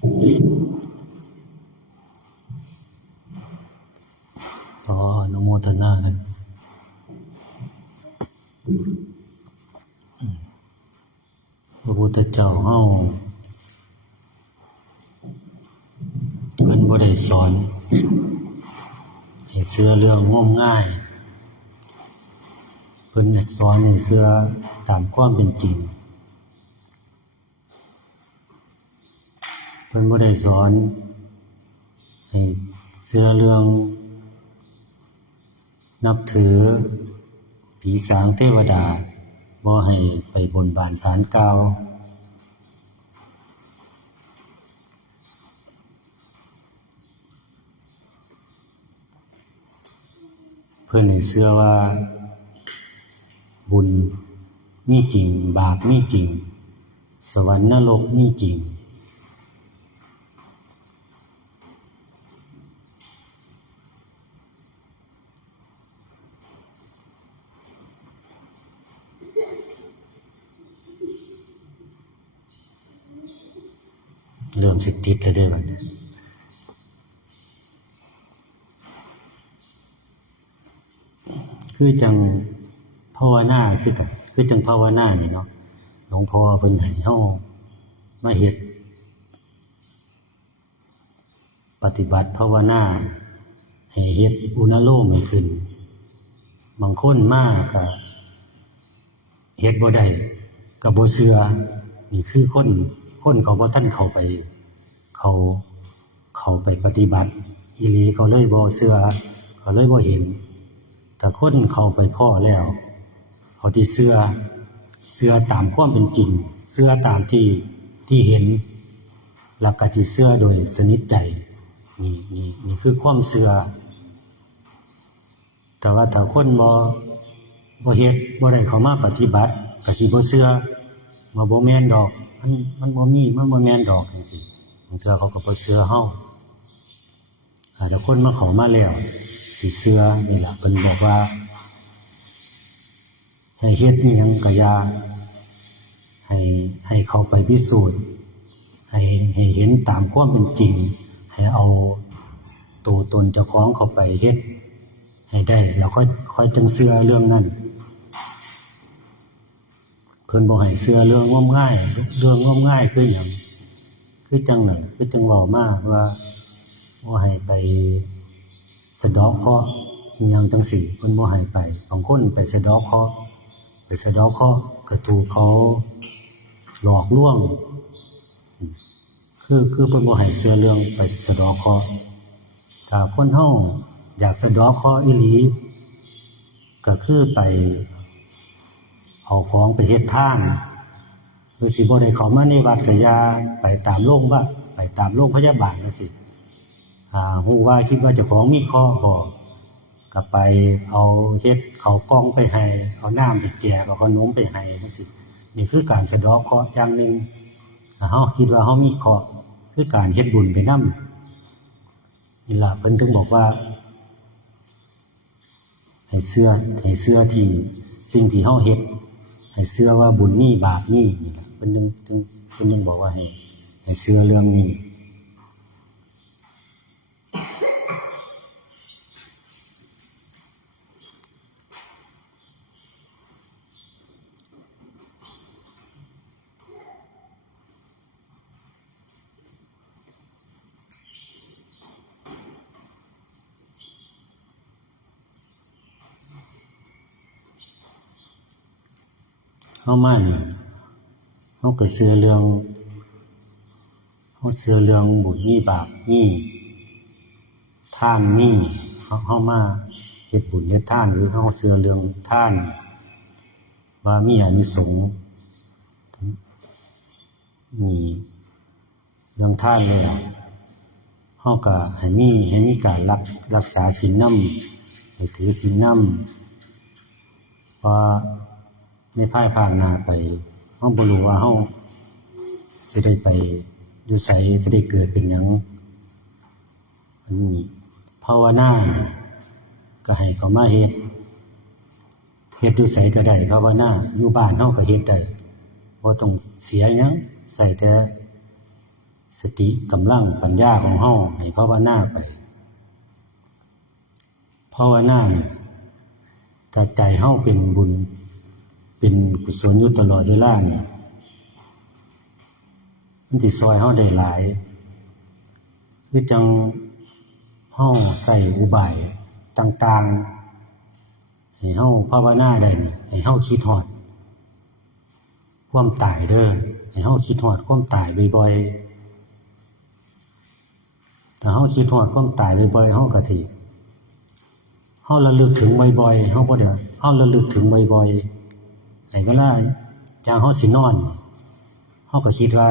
ขออนุโมทนานะพระพุทธเจ้าเฮาเพิ่นบ่ได้สอนให้เชื่อเรื่องงมงายเพิ่นสอนให้เชื่อตามความเป็นจริงเพิ่นบ่ได้สอนให้เชื่อเรื่องนับถือผีสางเทวดาบ่ให้ไปบนบานศาลกล่าวเพิ่นให้เชื่อว่าบุญมีจริงบาปมีจริงสวรรค์นรกมีจริงเริ่มสิติดแล้วเด้อบัดนี้คือจังภาวนาคือกันคือจังภาวนานี่เนาะหลวงพ่อเพิ่นให้เฮามาเฮ็ดปฏิบัติภาวนาให้เฮ็ดอุณโลมให้ขึ้นบางคนมาก็เฮ็ดบ่ได้ก็บ่เชื่อนี่คือคนเขาบ่ทันเข้าไปปฏิบัติอีหลีเขาเลยบ่เชื่อเขาเลยบ่เห็นแต่คนเข้าไปพ้อแล้วเขาที่เชื่อตามความเป็นจริงเชื่อตามที่เห็นแล้วก็สิเชื่อโดยสนิทใจนี่คือความเชื่อแต่ว่าถ้าคนบ่เฮ็ดบ่ได้เข้ามาปฏิบัติก็สิบ่เชื่อว่าบ่แม่นดอกมันบ่มีมันบ่แม่นดอกจังซี่บางเทื่อเขาก็บ่เชื่อเฮาแต่คนมาเข้ามาแล้วสิเชื่อนี่ล่ะเพิ่นบอกว่าให้เฮ็ดอิหยังก็อย่าให้เข้าไปพิสูจน์ให้เห็นตามความเป็นจริงให้เอาตัวตนเจ้าของเข้าไปเฮ็ดให้ได้แล้วค่อยจังเชื่อเรื่องนั้นเพิ่นบ่ให้เชื่อเรื่องงมงายคือหยังคือจังนั้นคือจังเว้ามาว่าบ่ให้ไปสะเดาะเคราะห์อิหยังจังซี่เพิ่นบ่ให้ไปบางคนไปสะเดาะเคราะห์ก็ถูกเขาหลอกลวงคือเพิ่นบ่ให้เชื่อเรื่องไปสะเดาะเคราะห์ถ้าคนเฮาอยากสะเดาะเคราะห์อีหลีก็คือไปเอาของไปเฮ็ดทานหรือสิบ่ได้เข้ามาในวัดก็อย่าไปตามโรงพยาบาลจังซี่ฮู้ว่าคิดว่าเจ้าของมีเคราะห์ก็ไปเอาเฮ็ดข้าวกล้องไปให้เอาน้ำไปแจกเอาขนมไปให้จังซี่นี่คือการสะเดาะเคราะห์อย่างหนึ่งถ้าเฮาคิดว่าเฮามีเคราะห์คือการเฮ็ดบุญไปนำนี่ล่ะเพิ่นถึงบอกว่าให้เชื่อที่สิ่งที่เฮาเฮ็ดให้เชื่อว่าบุญมีบาปมีนี่ล่ะเพิ่นถึงบอกว่าให้เชื่อเรื่องนี้เฮามานี่เฮาก็เชื่อเรื่องบุญมีบาปมีทานมีเฮามาเฮ็ดบุญเฮ็ดทานหรือเฮาเชื่อเรื่องทานว่ามีอานิสงส์นี่เรื่องทานแล้วเฮาก็ให้มีการรักษาศีลนำให้ถือศีลนำเพราะในภายภาคหน้าไปเฮาบ่รู้ว่าเฮาสิได้ไปอยู่ไสสิได้เกิดเป็นหยังอันนี้ภาวนาก็ให้เขามาเฮ็ดอยู่ไสก็ได้ภาวนาอยู่บ้านเฮาก็เฮ็ดได้บ่ต้องเสียหยังใส่แต่ สติกำลังปัญญาของเฮาให้ภาวนาไปภาวนาเนี่ยถ้าใจเฮาเป็นบุญเป็นกุศลอยู่ตลอดเวลาเนี่ยมันสิซอยเฮาได้หลายคือจังเฮาใส่อุบายต่างๆให้เฮาภาวนาได้นี่ให้เฮาคิดฮอดความตายเด้อให้เฮาคิดฮอดความตายบ่อยๆถ้าเฮาคิดฮอดความตายบ่อยๆเฮาก็สิเฮาระลึกถึงบ่อยๆเฮาบ่ได้เฮาระลึกถึงบ่อยๆให้เวลาอย่างเฮาสินอนเฮาก็คิดว่า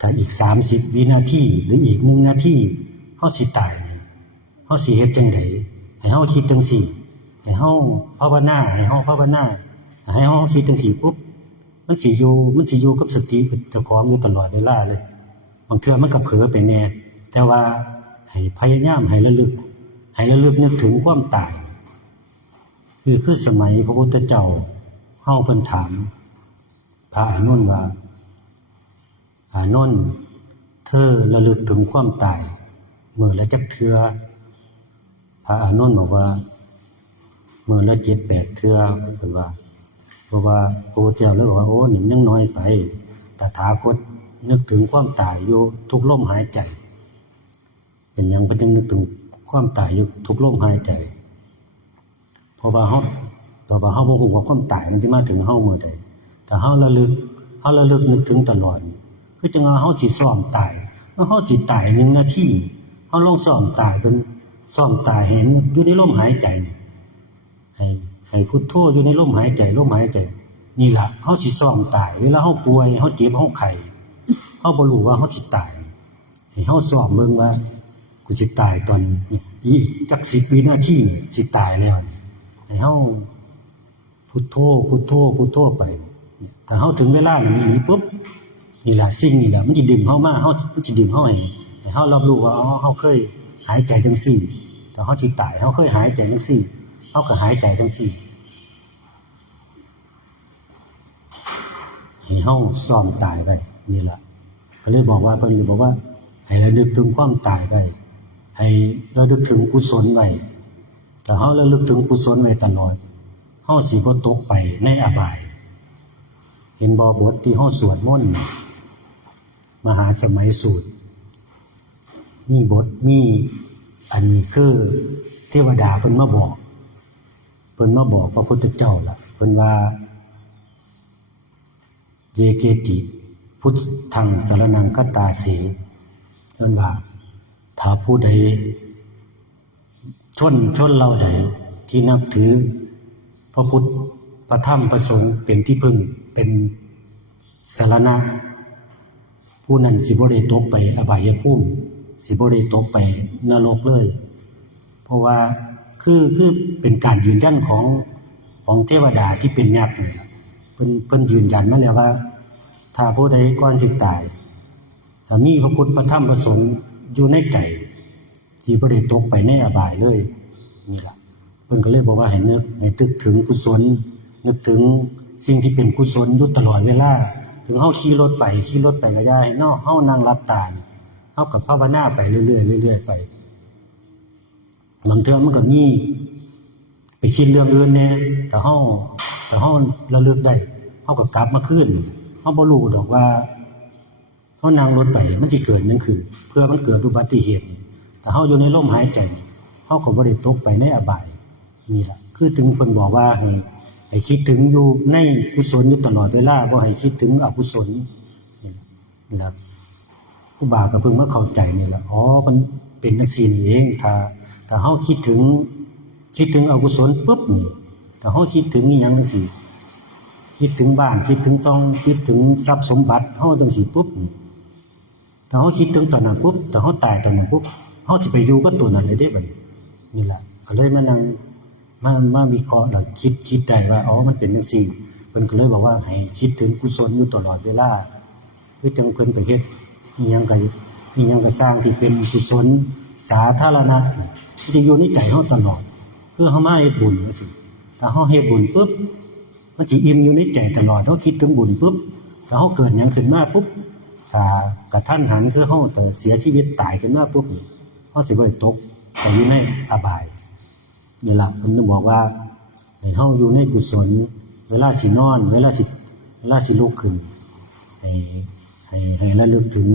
ถ้าอีก30วินาทีหรืออีก1นาทีเฮาสิตายเฮาสิเฮ็ดจังได๋ให้เฮาคิดจังซี่ให้เฮาภาวนาให้เฮาภาวนาให้เฮาคิดจังซี่ปุ๊บมันสิอยู่กับสติกับเจ้าของอยู่ตลอดเวลาเลยบางเทื่อมันก็เผลอไปแน่แต่ว่าให้พยายามให้ระลึกนึกถึงความตายคือสมัยพระพุทธเจ้าเฮาเพิ่นถามพระอานนท์ว่าอานนท์เธอระลึกถึงความตายมื้อละจักเทื่อพระอานนท์บอกว่ามื้อละ 7-8 เทื่อเพิ่นว่าเพราะว่าพระพุทธเจ้าเลยบอกว่าโอ้นี่ยังน้อยไปตถาคตนึกถึงความตายอยู่ทุกลมหายใจเป็นหยังเพิ่นจึงนึกถึงความตายอยู่ทุกลมหายใจเพราะว่าเฮาบ่ฮู้ว่าความตายมันสิมาถึงเฮาเมื่อใดถ้าเฮาระลึกนึกถึงตลอดคือจังว่าเฮาสิซ้อมตายเฮาสิตาย1นาทีเฮาลองซ้อมตายเบิ่งซ้อมตายเห็นอยู่ในลมหายใจให้พุทโธอยู่ในลมหายใจนี่ล่ะเฮาสิซ้อมตายเวลาเฮาป่วยเฮาเจ็บเฮาไข้เฮาบ่รู้ว่าเฮาสิตายให้เฮาซ้อมเบิ่งว่ากูสิตายตอนอีกจัก10วินาทีสิตายแล้วให้เฮาพุทโธไปถ้าเฮาถึงเวลานั้นอีปุ๊บนี่ล่ะสิ่งนี่ล่ะมันสิดึงเฮามามันสิดึงเฮาให้เฮารับรู้ว่าอ๋อเฮาเคยหายใจจังซี่ถ้าเฮาสิตายเฮาเคยหายใจจังซี่เฮาก็หายใจจังซี่ให้เฮาซ้อมตายไว้นี่ล่ะก็เลยบอกว่าเพิ่นเลยบอกว่าให้ระลึกถึงความตายไว้ให้ระลึกถึงกุศลไว้ถ้าเฮาระลึกถึงกุศลไว้ตลอดเฮาสิบ่ตกไปในอบายเห็นบ่บทที่เฮาสวดมนต์มหาสมัยสูตรมีบทมีอันนี้คือเทวดาเพิ่นมาบอกพระพุทธเจ้าล่ะเพิ่นว่าเยเกติพุทธังสรณังคัตตาสีเพิ่นว่าถ้าผู้ใดชนเราใดที่นับถือพระพุทธพระธรรมพระสงฆ์เป็นที่พึ่งเป็นสรณะผู้นั้นสิบ่ได้ตกไปอบายภูมิสิบ่ได้ตกไปนรกเลยเพราะว่าคือเป็นการยืนยันของเทวดาที่เป็นยักษ์นี่เพิ่นยืนยันมาแล้วว่าถ้าผู้ใดก่อนสิตายถ้ามีพระพุทธพระธรรมพระสงฆ์อยู่ในใจสิบ่ได้ตกไปในอบายเลยนี่ล่ะเพิ่นก็เลยบอกว่าให้นึกถึงกุศลนึกถึงสิ่งที่เป็นกุศลอยู่ตลอดเวลาถึงเฮาขี่รถไปก็อย่าให้เฮานั่งหลับตาเฮาก็ภาวนาไปเรื่อยๆไปบางเทื่อมันก็มีไปคิดเรื่องอื่นแน่แต่เฮาระลึกได้เฮาก็กลับมาคืนเฮาบ่รู้ดอกว่าเฮานั่งรถไปมันสิเกิดหยังขึ้นเพื่อมันเกิดอุบัติเหตุแต่เฮาอยู่ในลมหายใจเฮาก็บ่ได้ตกไปในอบายนี่ล่ะคือถึงเพิ่นบอกว่าให้คิดถึงอยู่ในกุศลอยู่ตลอดเวลาบ่ให้คิดถึงอกุศลนี่ล่ะครูบาก็เพิ่งมาเข้าใจนี่ล่ะอ๋อมันเป็นจังซี่นี่เองถ้าเฮาคิดถึงอกุศลปุ๊บนี่ถ้าเฮาคิดถึงอีหยังจังซี่คิดถึงบ้านคิดถึงทองคิดถึงทรัพย์สมบัติเฮาจังซี่ปุ๊บถ้าเฮาคิดถึงตอนนั้นปุ๊บถ้าเฮาตายตอนนั้นปุ๊บเฮาสิไปอยู่กับตัวนั้นเลยเด้บัดนี่ล่ะก็เลยมานั่งมาวิเคราะห์แล้วคิดได้ว่าอ๋อมันเป็นจังซี่เพิ่นก็เลยบอกว่าให้คิดถึงกุศลอยู่ตลอดเวลาคือจังเพิ่นไปเฮ็ดอีหยังก็สร้างที่เป็นกุศลสาธารณะที่อยู่ในใจเฮาตลอดคือเฮามาเฮ็ดบุญจังซี่ถ้าเฮาเฮ็ดบุญปุ๊บมันสิอิ่มอยู่ในใจตลอดเฮาคิดถึงบุญปุ๊บถ้าเฮาเกิดหยังขึ้นมาปุ๊บ ถ้ากระทันหันคือเฮาแต่เสียชีวิตตายขึ้นมาปุ๊บนี่เฮาสิบ่ได้ตกไปอยู่ในอบายนี่ล่ะเพิ่นบอกว่าให้เฮาอยู่ในกุศลเวลาสินอนเวลาสิลุกขึ้นให้ระลึกถึง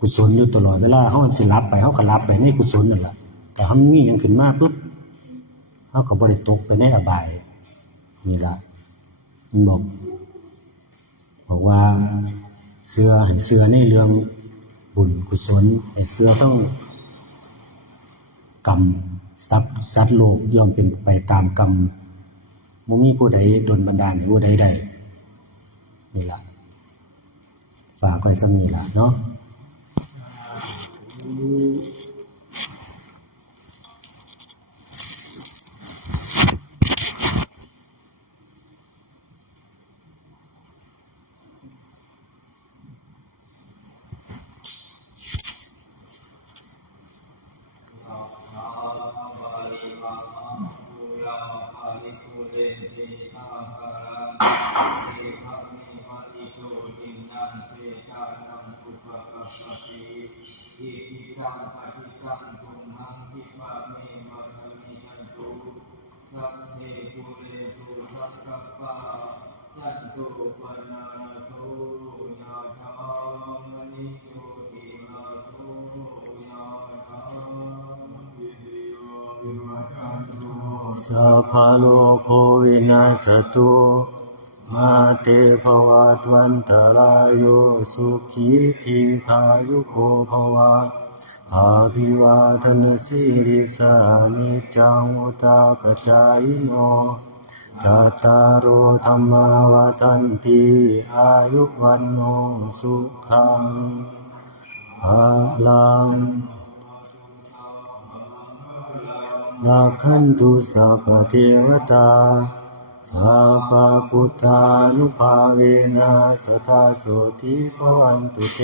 กุศลอยู่ตลอดเวลาเฮาสิหลับไปเฮาก็หลับไปในกุศลนั่นล่ะแต่ถ้ามันมีหยังขึ้นมาปุ๊บเฮาก็บ่ได้ตกไปในอบายนี่ล่ะมันบอกว่าให้เชื่อในเรื่องบุญกุศลให้เชื่อต้องกรรมสัตว์โลกย่อมเป็นไปตามกรรมบ่มีผู้ใดดลบันดาลให้ผู้ใดได้นี่ล่ะฝากไว้ซำนี้ล่ะเนาะสัพพะโลกวินาศตุมาเตภวัตวันตรายโยสุขีทีขายุโกภวะอาภิวาทนาสิริสานิจังอุตาปจายโนจัตตารโอธรรมาวทันติอายุวันโนสุขังภะลังรักขันตุสัพพเทวตาสัพพพุทธานุภาเวนะสัทธาโสธิภวันตุเต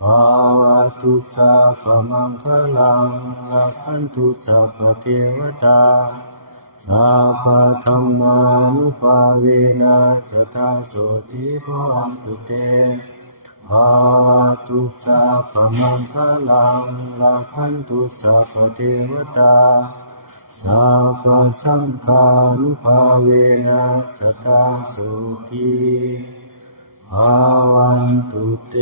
ภวตุสัพพมังคลังรักขันตุสัพพเทวตาสัพพธัมมานุภาเวนะสัทธาโสธิภวันตุเตภวตุสัพพมังคลังรักขันตุสัพพเทวตาสัพพสังฆานุภาเวนะสัทธาโสธิภวันตุเต